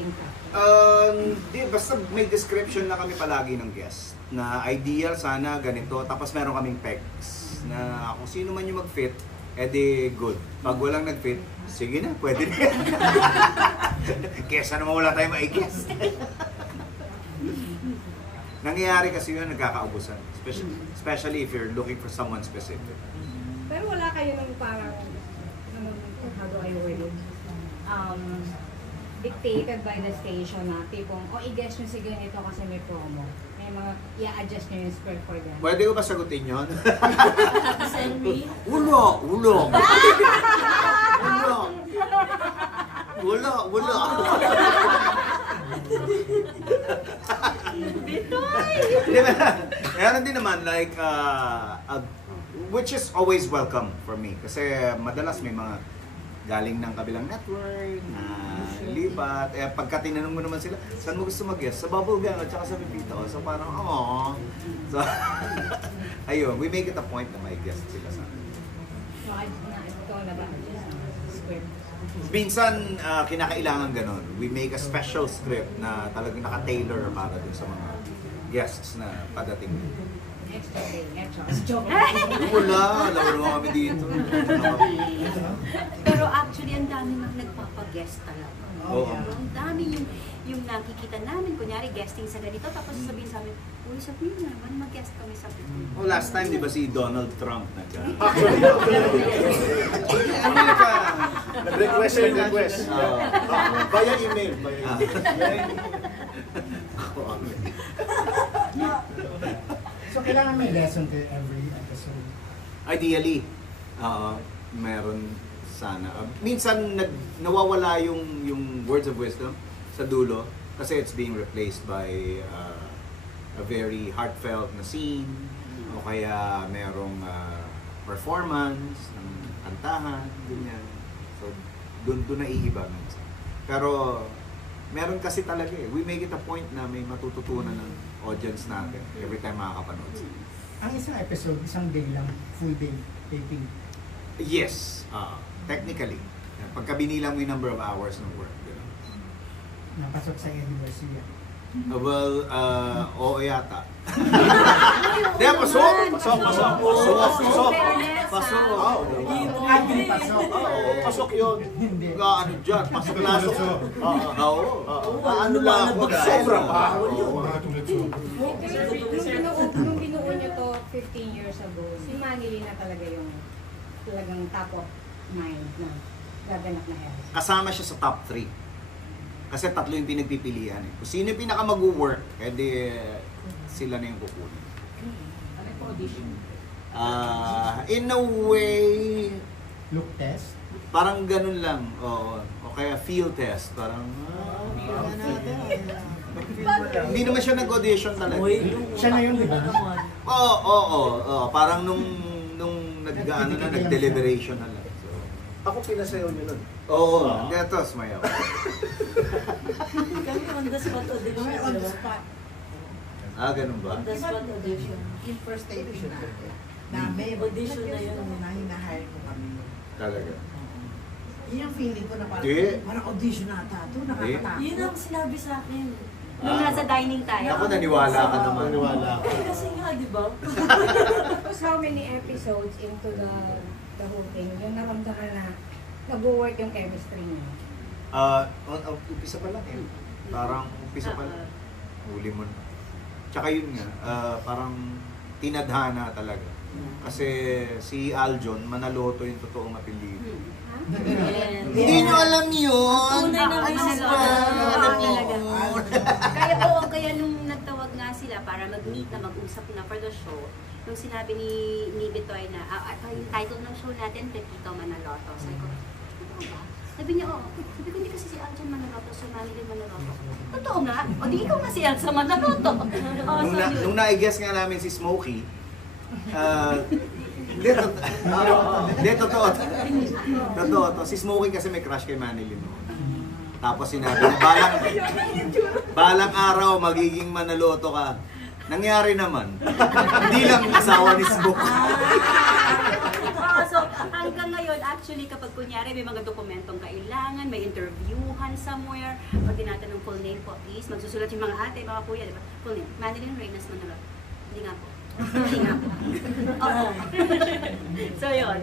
wedding prep? Di, basta may description na kami palagi ng guest na ideal sana ganito, tapos meron kaming pegs na kung sino man yung mag-fit, edi good. Pag walang nag-fit, sige na, pwede na yan. Kesa naman wala tayong mai-guest. Nangyayari kasi yun, nagkakaubusan. Especially if you're looking for someone specific. Pero wala kayo nung parang, how do I word it? Dictated by the station na tipong, i-guess nyo si ganito kasi may promo. May mga, i-adjust nyo yung script for them. Pwede ko ba sagutin yun? Send me? Ulo! Bitoy! Meron din naman like, which is always welcome for me. Kasi madalas may mga galing ng kabilang network na lipat. Pagka tinanong mo naman sila, saan mo gusto mag-guest? Sa Bubblegum at saka sa Pipito. So parang, So, ayun, we make it a point na may guest sila sa akin. So, ito na ba? Script. Minsan, kinakailangan ganon. We make a special script na talagang naka-tailor para dun sa mga guests na padating. Extra day, extra. Joke. Wala, alam mo kami dito. Pero actually, ang dami nagpapag-guest talaga. Oo. Ang dami yung nakikita namin, kunyari guesting sa ganito, tapos sabihin sa amin, uy, sabihin naman, mag-guest kami sa Pilipinas. Last time, di ba si Donald Trump nag-request? Nag-request. Via email. So, kailangan may lesson to every episode? Ideally, meron sana. Minsan nawawala yung words of wisdom sa dulo kasi it's being replaced by a very heartfelt na scene o kaya merong performance ng kantahan, ganyan. So, doon naiiba minsan. Pero meron kasi talaga we make it a point na may matututunan ng audience natin every time makakapanood. Ang isang episode, isang day lang, full day taping? Yes, technically. Pagka binilang mo yung number of hours ng work. Napasok sa anniversary. Well, oo yata. Hindi, pasok! Pasok yun. Ano dyan? Pasok na. Oo. Ano lang ako dahil. Sobrang baho yun. Nung binuo nyo to 15 years ago, si Manny na talaga yung talagang top of mind na gaganap na health. Kasama siya sa top 3. Kasi tatlo yung pinagpipilian. Kung sino yung pinaka mag-work, edi sila na yung kukunin. Ano yung audition? In a way, Look test? parang ganun lang. Oo. O kaya feel test. Parang, hindi naman siya nag-audition talaga. Siya na yun, di ba? Oo. Parang nung nag-deliberation na lang. So, Ako pinasayaw niyo nun. oo, dito, sumayaw. Kami on the spot audition. On the spot. Ganun ba? On the spot audition. Yung first taping natin. Na may Audition na yun. Na hinahire ko kami. Talaga. Yun yung feeling ko na Di. parang audition na ata ito. Nakakatakot. Yun ang sinabi sa akin. Nung nasa dining tayo. Ako, naniwala ka naman. Naniwala ako. Kasi nga, di ba? Tapos how many episodes into the whole thing, yung naramdaman na nag-work yung chemistry niya? Umpisa pa lang eh. Parang umpisa pa lang. Huli mo na. Tsaka yun nga, parang tinadhana talaga. Kasi si Aljon, Manaloto yung totoong apelido. Hindi nyo alam yun! Tunay na Alam niyo. Kaya nung nagtawag nga sila para mag-meet na mag-usap na for the show, nung sinabi ni Bitoy na, yung title ng show natin, Pepito Manaloto. Sabi ko, totoo ba? Sabi niya, oo. Sabi ko, hindi kasi si Aljon Manaloto, si Manilyn Manaloto. Totoo nga? O di ikaw nga si Elsa Manaloto. Nung na-guess nga namin si Smokey, hindi, totoo to. Si Smokey kasi may crush kay Manilyn noon. Tapos sinabi na, balang araw magiging Manaloto ka. Nangyari naman. Hindi lang asawa ni Smokey. So, hanggang ngayon, actually, kapag kunyari may mga dokumentong kailangan, may interviewhan somewhere, pag tinatanong full name po, please, magsusulat yung mga ate, mga kuya, di ba? Full name, Madeline Reynas Manalo. Hindi nga po. Hindi nga po. Oo. So, yun.